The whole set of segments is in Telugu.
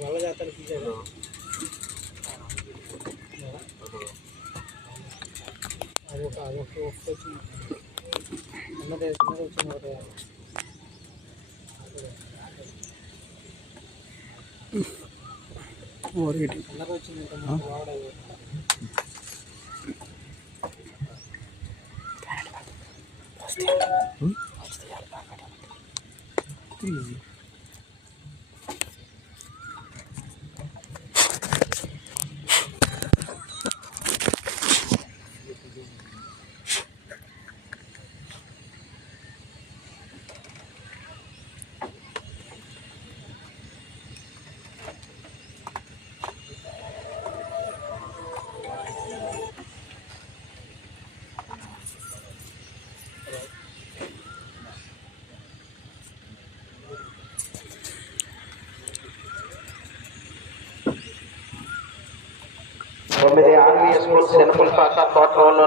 మళ్ళీ జాతర తీసేయండి అది ఒక అది ఒక ఒక్క వచ్చింది ఉన్నదే వచ్చింది ఒకటే ఉన్నదే వచ్చింది Please.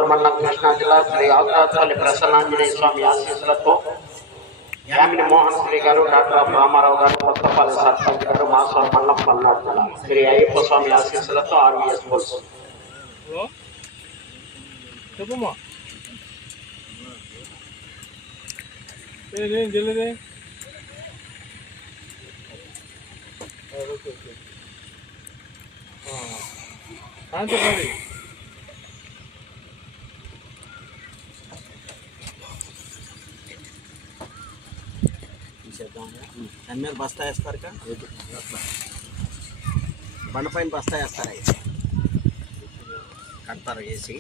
తోటవల్లూరు మండలం కృష్ణా జిల్లా శ్రీ ఆగ్రాపల్లి ప్రసన్నాంజనేయ స్వామి ఆశీస్సులతో యామిని మోహన్ శ్రీ గారు డాక్టర్ రామారావు గారు కొత్తపల్లి సర్పంచ్ గారు మాసోల్ మండలం పల్నాడు జిల్లా శ్రీ అయ్యప్ప స్వామి ఆశీస్సులతో ఆర్వీఎస్ స్కూల్స్ హలో చెప్పమ్మా ఏం ఓకే ఓకే. దాని మీద బస్తా వేస్తారు బండ పైన బస్తా వేస్తారా కడతారు వేసి.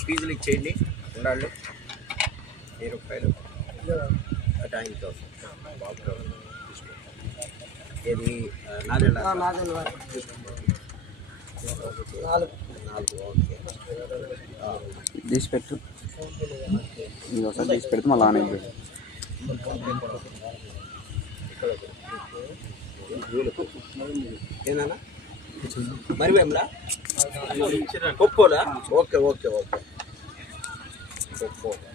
ఫీజులు ఇచ్చేయండి. ఉండాళ్ళు. వెయ్యి రూపాయలు. ఆయన కోసం ఏది? నాలుగు నాలుగు నాలుగు. ఓకే. తీసి పెట్టు. ఇంకోసారి తీసి పెడితే మళ్ళీ ఆన్ ఏనా మరి మేమరా ఒప్పోలా? Okay okay okay. ఒప్పోలా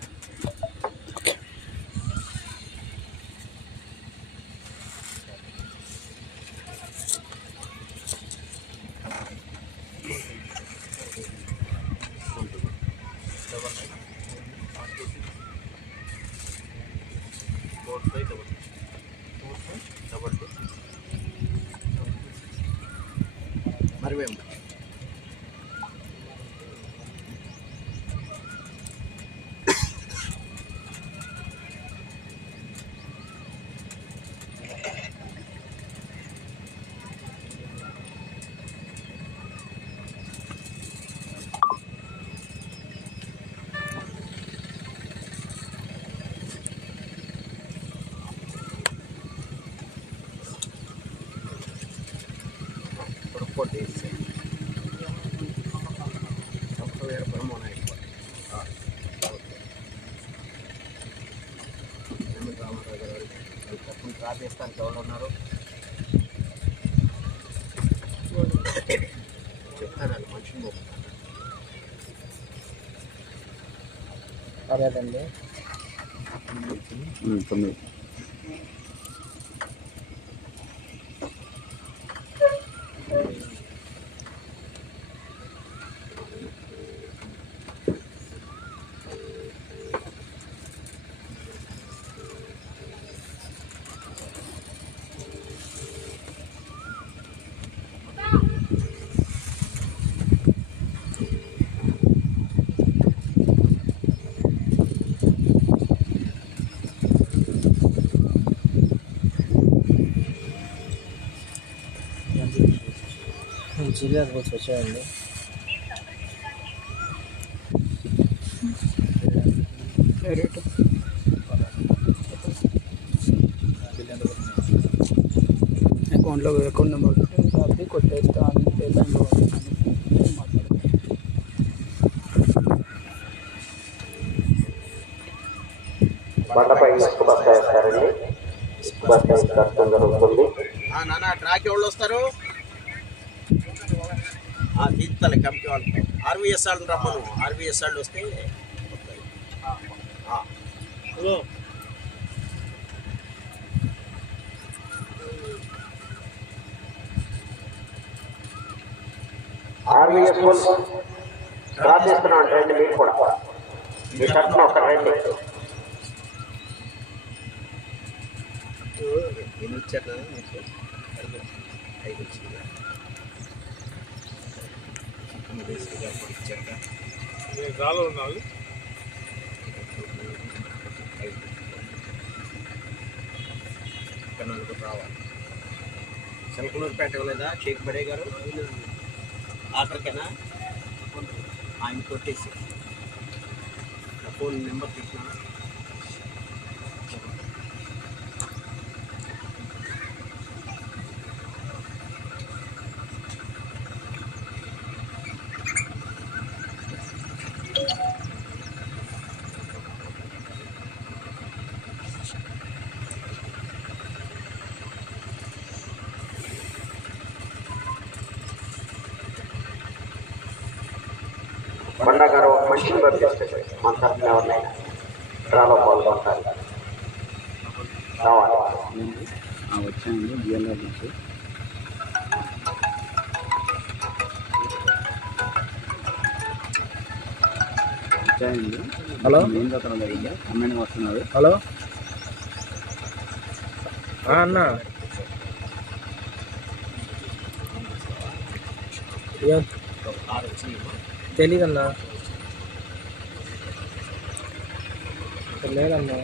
మరి వేమరా రిపోర్ట్ చేసి సాఫ్ట్వేర్ ప్రమోన్ అయిపోయింది ఓకే ఎమ్మె రామారావు గారు ప్రార్థిస్తానికి ఎవరు ఉన్నారు? చెప్తాను మనిషిని ఉమ్, తొమ్మిది. జిల్లా వచ్చి వచ్చాయండి. అకౌంట్లో అకౌంట్ నెంబర్ కాబట్టి కొట్టేస్తా అంతే దాంట్లో బండపై ఇసుక బస్తా వేస్తారండి. ఇసుక బస్తా వేస్తారు జరుగుతుంది నాన్న ట్రాక్ ఎవరు వస్తారు? ఆ, తీర్థాలి కమిటీ వాళ్ళతో ఆర్వీఎస్ వాళ్ళని రమ్మను. ఆర్వీఎస్ వాళ్ళు వస్తే వస్తాయి. ఆ. హలో. ఆర్వీఎస్ వాళ్ళు ప్రార్థిస్తున్నాను రండి మీరు కూడా. మీ తరఫున ఒక రండి. ఎన్ని ఇచ్చారు మీకు? ఐదు వచ్చిందా. ఇచ్చారు నేను రాలో ఉన్నాను ఇక్కడ నలుగురు రావాలి. చిలకలూరుపేట ఇవ్వలేదా షేక్ బడే గారు? ఆఖరికేనా ఆయన కొట్టేసి. నా ఫోన్ నెంబర్ తీసుకున్నా బండా గారు ఒక మన తరఫున ఎవరినైనా డ్రాలో పాల్గొంటారు. రావాలి. బిఎల్ఆర్ నుంచి. వచ్చాయండి హలో? ఏం చదువుతారు దగ్గర అమ్మాయిని వస్తున్నారు. హలో? అన్న. ఏం తెలీదన్నా లేదన్నా.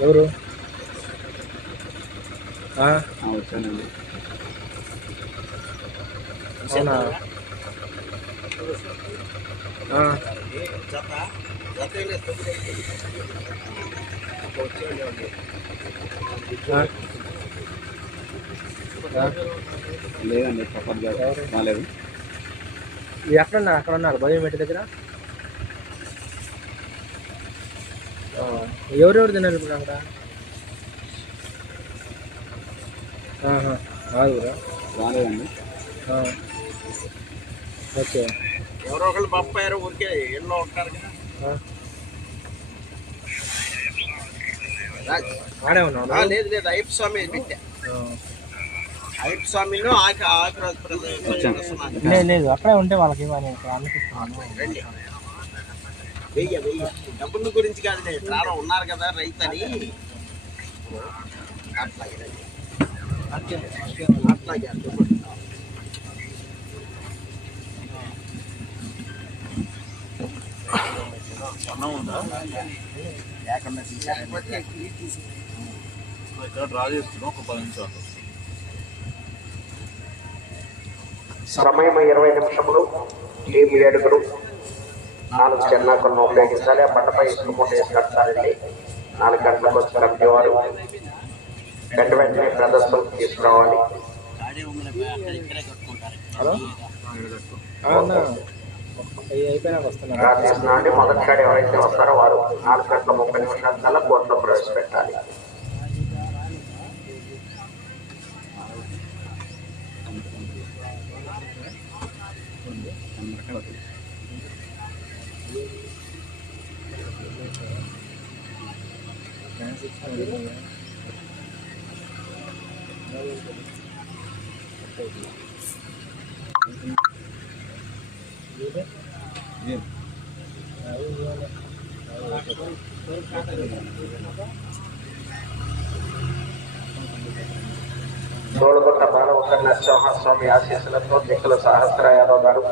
ఎవరు? వచ్చానండి. అవునా. లేదండి సపోర్ట్ గారు రాలేదు. ఎక్కడన్నా? అక్కడ ఉన్నారు బయోమెట్రిక్ దగ్గర? ఎవరెవరు తిన్నారు ఇప్పుడు అక్కడ? ఆరుగురా? రాలేదండి. ఓకే. ఎవరో ఒకళ్ళు పంపారు ఊరికే ఎన్నో ఉంటారు కదా. ఆడే ఉన్నాను ఆ, లేదు లేదు అయ్యప్ప స్వామి పెట్టా. అయ్యప్ప స్వామిలో లేదు లేదు అక్కడే ఉంటే వాళ్ళకి ఇవ్వాలి రండి. వెయ్య వెయ్య. డబ్బుల గురించి చాలా ఉన్నారు కదా రైతు అని అట్లాగే. అట్లాగే అట్లాగే. లేకుండా తీసేయకపోతే తీసి సమయం ఇరవై నిమిషములు. టీం ఏడుగురు నాలుగు చెన్నాకులను ఉపయోగించాలి. ఆ బండపై ఇసుక వేసి కట్టాలండి. నాలుగు గంటలకు వచ్చి కమిటీ వారు వెంట వెంటనే ప్రదర్శన తీసుకురావాలి. వస్తున్నా ప్రార్థిస్తున్నా అండి మొదటిసారి ఎవరైతే వస్తారో వారు నాలుగు గంటల ముప్పై నిమిషాల కల్లా కోర్టులో ప్రవేశపెట్టాలి. దోళగుట్ట బాలవక్క నరసింహస్వామి ఆశీస్సులతో దిక్కుల సహస్ర యాదవ్ గారు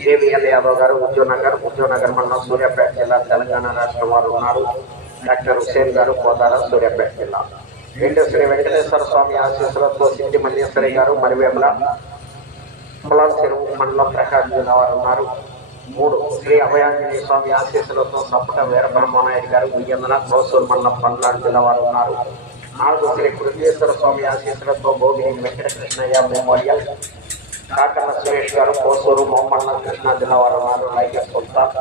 జేవిఎల్ యాదవ్ గారు ఉద్యోగనగర్ ఉద్యోగనగర్ మండలం సూర్యాపేట జిల్లా తెలంగాణ రాష్ట్రం వారు ఉన్నారు డాక్టర్ హుసేన్ గారు కోదాడ సూర్యాపేట జిల్లా వీళ్ళు శ్రీ వెంకటేశ్వర స్వామి ఆశీస్సులతో సిద్ధి మల్లేశ్వరి గారు మరివేముల పొలాల చెరువు మండలం ప్రకాశం జిల్లా వారు ఉన్నారు. మూడు శ్రీ అభయాంజనేయ స్వామి ఆశీస్సులతో సప్పట వీరబ్రహ్మనాయుడు గారు ఉయ్యందన కోసూరు మండలం పండ్లాడు జిల్లా వారు ఉన్నారు. నాలుగు శ్రీ కృష్ణేశ్వర స్వామి ఆశీస్సులతో భోగిని వెంకటకృష్ణయ్య మెమోరియల్ కాకన్న సురేష్ గారు కోసూరు మొహమ్మడ్ కృష్ణా జిల్లా వారు ఉన్నారు. లైక సుల్తాన్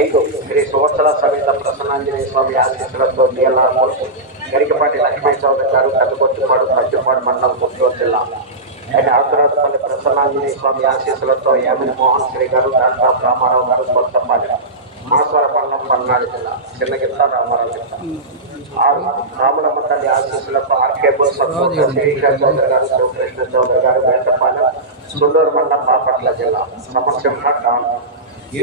ఐదు శ్రీ సువత్సల సమేత ప్రసన్నాంజనేయ స్వామి ఆశీస్సులతో డిఎల్ఆర్ గరికపాటి లక్ష్మీ చౌదరి గారు పెద్దకొట్టుపాడు పచ్చిపాడు మండలం గుంటూరు జిల్లా ఆయన ఆకురాజపల్లి ప్రసన్నాంజనేయ స్వామి ఆశీస్సులతో యామిని మోహన్ శ్రీ గారు డాక్టర్ రామారావు గారు కొత్తపాటి మాస్వర మండలం పల్నాడు జిల్లా చిన్నగిత్త రామారావు జిల్లా ఆరు రాములమ్మ తల్లి ఆశీస్సులతో ఆర్కే బోస్ శిరీష చౌదరి గారు శివకృష్ణ చౌదరి గారు వేటపాలెం సుండూరు మండలం బాపట్ల జిల్లా సమస్యంహ డాన్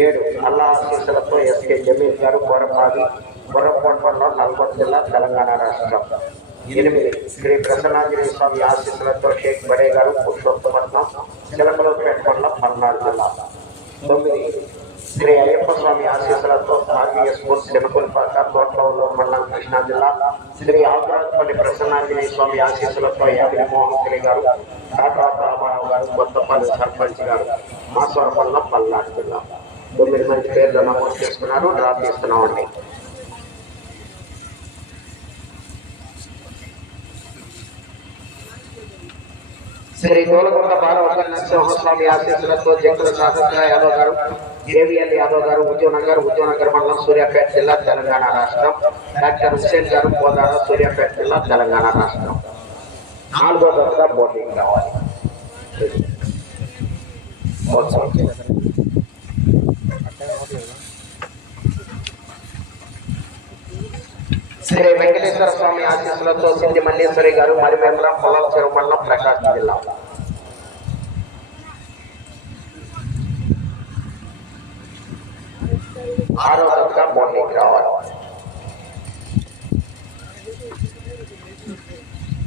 ఏడు అల్లా ఆశీస్సులతో ఎస్కే జమీర్ గారు కోరపాది బుర్రపోట్ మండలం నల్గొండ జిల్లా తెలంగాణ రాష్ట్రం. ఎనిమిది శ్రీ ప్రసన్నాంజనేయ స్వామి ఆశీస్సులతో షేక్ బడే గారు పురుషోత్తపట్నం చిలకలపేట మండలం పల్నాడు జిల్లా. తొమ్మిది శ్రీ అయ్యప్ప స్వామి ఆశీస్సులతో ఆర్మీయ స్కూల్ చెనుకులపాక తోటలో మండలం కృష్ణా జిల్లా. శ్రీ ఆగ్రాజపల్లి ప్రసన్నాంజనేయ స్వామి ఆశీస్సులతో యాభై మోహన్ గారు డాక్టర్ రామారావు గారు కొత్తపల్లి సర్పంచ్ గారు మా మండలం పల్నాడు జిల్లా. తొమ్మిది మంది పేర్లు నమోదు చేసుకున్నారు. డ్రా తీస్తున్నామండి శ్రీ గోలకొండ భారవత నరసింహస్వామి ఆశీస్సులతో జంకుల శాసన యాదవ్ గారు జేవిఎల్ యాదవ్ గారు ఉద్యోగనగర్ ఉద్యోగనగర్ మండలం సూర్యాపేట జిల్లా తెలంగాణ రాష్ట్రం. డాక్టర్ హుస్సేన్ గారు పోదాడ సూర్యాపేట జిల్లా తెలంగాణ రాష్ట్రం. నాలుగో దశ బోర్డింగ్ కావాలి. శ్రీ వెంకటేశ్వర స్వామి ఆశీస్సులతో సింధి మల్లేశ్వరి గారు మరిమేమల పొలం చెరువు మండలం ప్రకాశం జిల్లా. ఆరో దశగా బోర్డింగ్ రావాలి.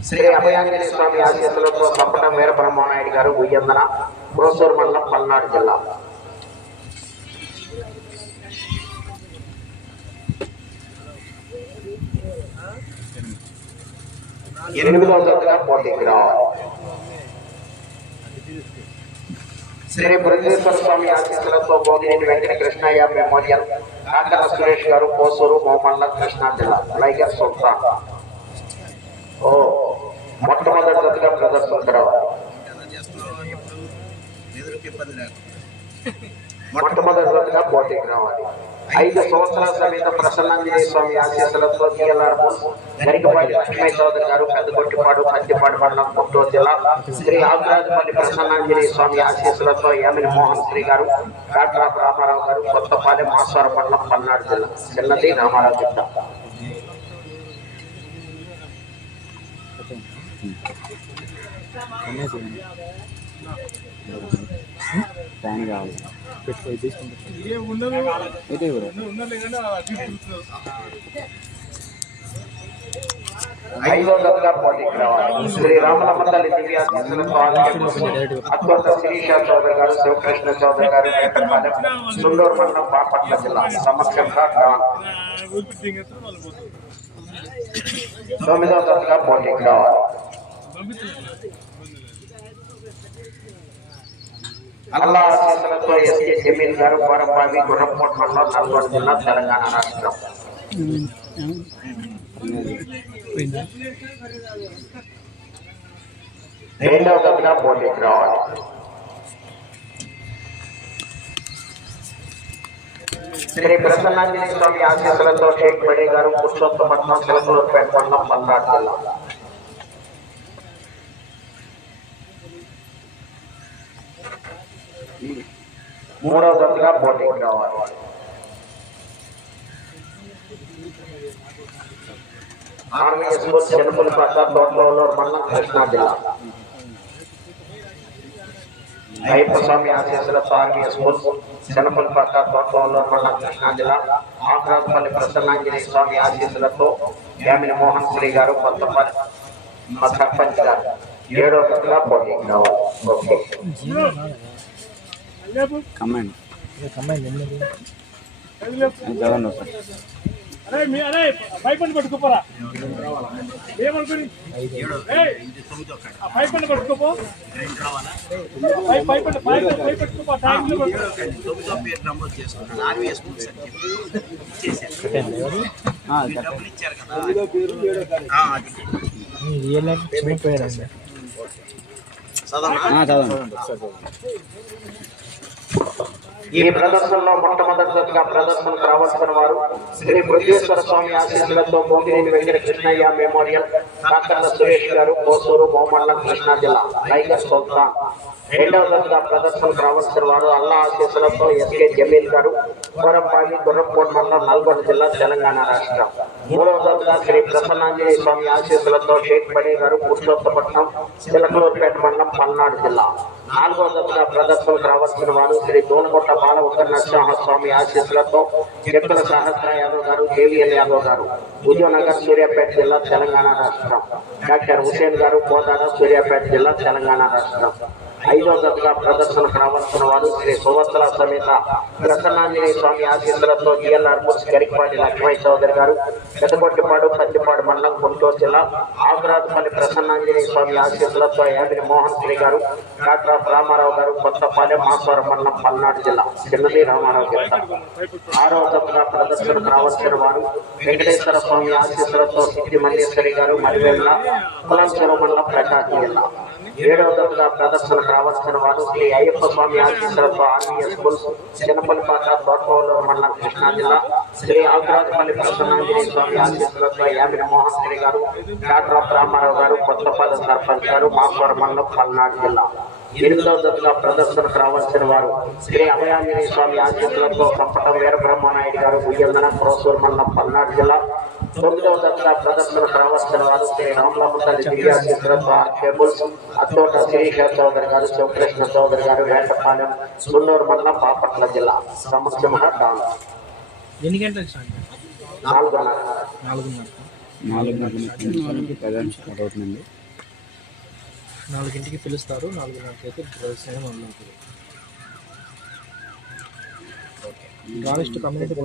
శ్రీ అభయాంజలి స్వామి ఆశీస్సులతో సంపట వీరబ్రహ్మనాయుడు గారు ఉయ్యందన పురసూరు మండలం పల్నాడు జిల్లా. ఎనిమిది జతగా పోటీకి రావాలి. శ్రీ బృందేశ్వర స్వామి ఆశీస్సులతో భోగినేని వెంకట కృష్ణయ్య మెమోరియల్ కాకర సురేష్ గారు కోసూరు మోమండలం కృష్ణా జిల్లా లైగర్ సుల్తాన్. ఓ మొట్టమొదటి జతగా ప్రదర్శన రావాలి మొట్టమొదటి జతగా పోటీకి రావాలి. ఐదు సంవత్సరాల సమేత ప్రసన్నాంజనేయ స్వామి ఆశీస్సులతో జిఎల్ఆర్ గరికపాటి లక్ష్మీ చౌదరి గారు పెద్దగొట్టిపాడు పత్తిపాడు మండలం గుంటూరు జిల్లా శ్రీ ఆకురాజపల్లి ప్రసన్నాంజనేయ స్వామి ఆశీస్సులతో యామిని మోహన్ శ్రీ గారు డాక్టర్ రామారావు గారు కొత్తపాలెం మాస్వర మండలం పల్నాడు జిల్లా. చిన్నది రామారావు జిల్లా. ఫ్యాన్ కావాలి. అయితే ఐదో పోటీకి రావాలి. శ్రీ శిరీష చౌదరి గారు శివకృష్ణ చౌదరి గారు వేటపాలెం సుండూరు మండలం బాపట్ల జిల్లా తొమ్మిదో పోటీకి రావాలి. అల్లా ఆశీస్సులతో ఎస్కే జమీల్ గారు కోరపావి గుర్రపోట్ నల్గొండ జిల్లా తెలంగాణ రాష్ట్రం. రెండవ దశగా పోటీకి రావాలి. శ్రీ ప్రసన్నాంజలి స్వామి ఆశీస్సులతో షేక్ బడే గారు పురుషోత్తపట్నం చిలకలూరుపేట మండలం పల్నాడు జిల్లా. మూడవ దశగా పోటీకి రావాలి ఆర్మీ స్కూల్ చెనుకులపాక తోటలో మండలం కృష్ణా జిల్లా అయ్యప్ప స్వామి ఆశీస్సులతో ఆర్మీ స్కూల్ చెనపల్లిపక్క తోటలో మండలం కృష్ణా జిల్లా ఆకురాజపల్లి ప్రసన్నాంజనేయ స్వామి ఆశీస్సులతో యామిని మోహన్ శ్రీ గారు కొత్తపల్లి మా సర్పంచ్ గారు ఏడో దశగా పోటీకి రావాలి ఓకే అరే మీ అరే పైపండి పట్టుకోపోరా ఏమనుకుని? ఏయ్, ఆ పైపండి పట్టుకోపో పై. పైపండి పై పట్టుకోపో ట్యాంక్లో పట్టుకో. ఆ, కరెక్ట్. రియల్ చనిపోయారండి ఆ, చదవండి. ఈ ప్రదర్శనలో మొట్టమొదటిగా ప్రదర్శన రావాల్సిన వారు శ్రీ బృహేశ్వర స్వామి ఆశీస్సులతో భోగినేని వెంకట కృష్ణయ్య మెమోరియల్ డాక్టర్ సురేష్ గారు కోసూరు మోమల్లం కృష్ణా జిల్లా టైగర్ సుల్తాన్ రెండవ దశగా ప్రదర్శన రావాల్సిన వారు అల్లా ఆశీస్సులతో ఎస్కే జమీల్ గారు కోరంపాలి గుర్రంపూడి మండలం నల్గొండ జిల్లా తెలంగాణ రాష్ట్రం. మూడవ దశగా శ్రీ ప్రసన్నాంజనేయ స్వామి ఆశీస్సులతో షేక్ పడే గారు పురుషోత్తపట్నం చిలకలూరుపేట మండలం పల్నాడు జిల్లా. నాలుగవ దశగా ప్రదర్శనకు రావాల్సిన వారు శ్రీ దోనకొట్ట బాల ఉగ్ర నరసింహ స్వామి ఆశీస్సులతో చెక్కుల సహస్ర యాదవ్ గారు కేవీఎల్ యాదవ్ గారు ఉదయనగర్ సూర్యాపేట జిల్లా తెలంగాణ రాష్ట్రం. డాక్టర్ హుసేన్ గారు కోదాడ సూర్యాపేట జిల్లా తెలంగాణ రాష్ట్రం. ఐదో దశగా ప్రదర్శనకు రావాల్సిన వారు శ్రీ సువత్సల సమేత ప్రసన్నాంజనేయ స్వామి ఆశీస్సులతో జిఎల్ఆర్ ముర్స్ గరికపాటి లక్ష్మయ్య చౌదరి గారు పెద్దగొట్టిపాడు పత్తిపాడు మండలం గుంటూరు జిల్లా ఆకురాజుపల్లి ప్రసన్నాంజనేయ స్వామి ఆశీస్సులతో యాదిరి మోహన్ శ్రీ గారు డాక్టర్ రామారావు గారు కొత్తపాలెం మాస్వరం మండలం పల్నాడు జిల్లా. చిన్నది రామారావు చెప్తారు ఆరో దశగా ప్రదర్శనకు రావాల్సిన వారు వెంకటేశ్వర స్వామి ఆశీస్సులతో సిద్ధి మల్లేశ్వరి గారు మరివేళ్ళ కులంశ్వర మండలం ప్రకాశం జిల్లా. ఏడవ దశ ప్రదర్శన రావాల్సిన వారు శ్రీ అయ్యప్ప స్వామి ఆశీస్సులతో ఆర్మీఎస్ స్కూల్స్ చిన్నపల్లిపాట తోటపల్లి మండలం కృష్ణా జిల్లా శ్రీ ఆకురాజపల్లి ప్రసన్నాంజనేయ స్వామి ఆశీస్సులతో యామిని మోహన్ శ్రీ గారు డాక్టర్ రామారావు గారు కొత్తపల్లి సర్పంచ్ గారు మాస్వరం మండలం పల్నాడు జిల్లా. ఎనిమిదవ దశలో ప్రదర్శనకు రావాల్సిన వారు శ్రీ అభయాంజనేయ స్వామి ఆశీస్సులతో కంపటం వీరబ్రహ్మనాయుడు గారు ఉయ్యందన క్రోసూరు మండలం పల్నాడు జిల్లా. తొమ్మిదవ దశగా ప్రదర్శన రావాల్సిన వారు శ్రీ రామలమ్మ కేబుల్స్ అత్తోట శ్రీశేఖర్ చౌదరి గారు శివకృష్ణ చౌదరి గారు వేటపాలెం సున్నూరు మండలం బాపట్ల జిల్లా సముద్రమహ డాన్ ఎన్ని నాలుగున్నర నాలుగున్నర నాలుగింటికి పిలుస్తారు నాలుగున్నరకి అయితే ప్రదర్శన మొదలవుతుంది రానిస్ట్ కమ్యూనిటీ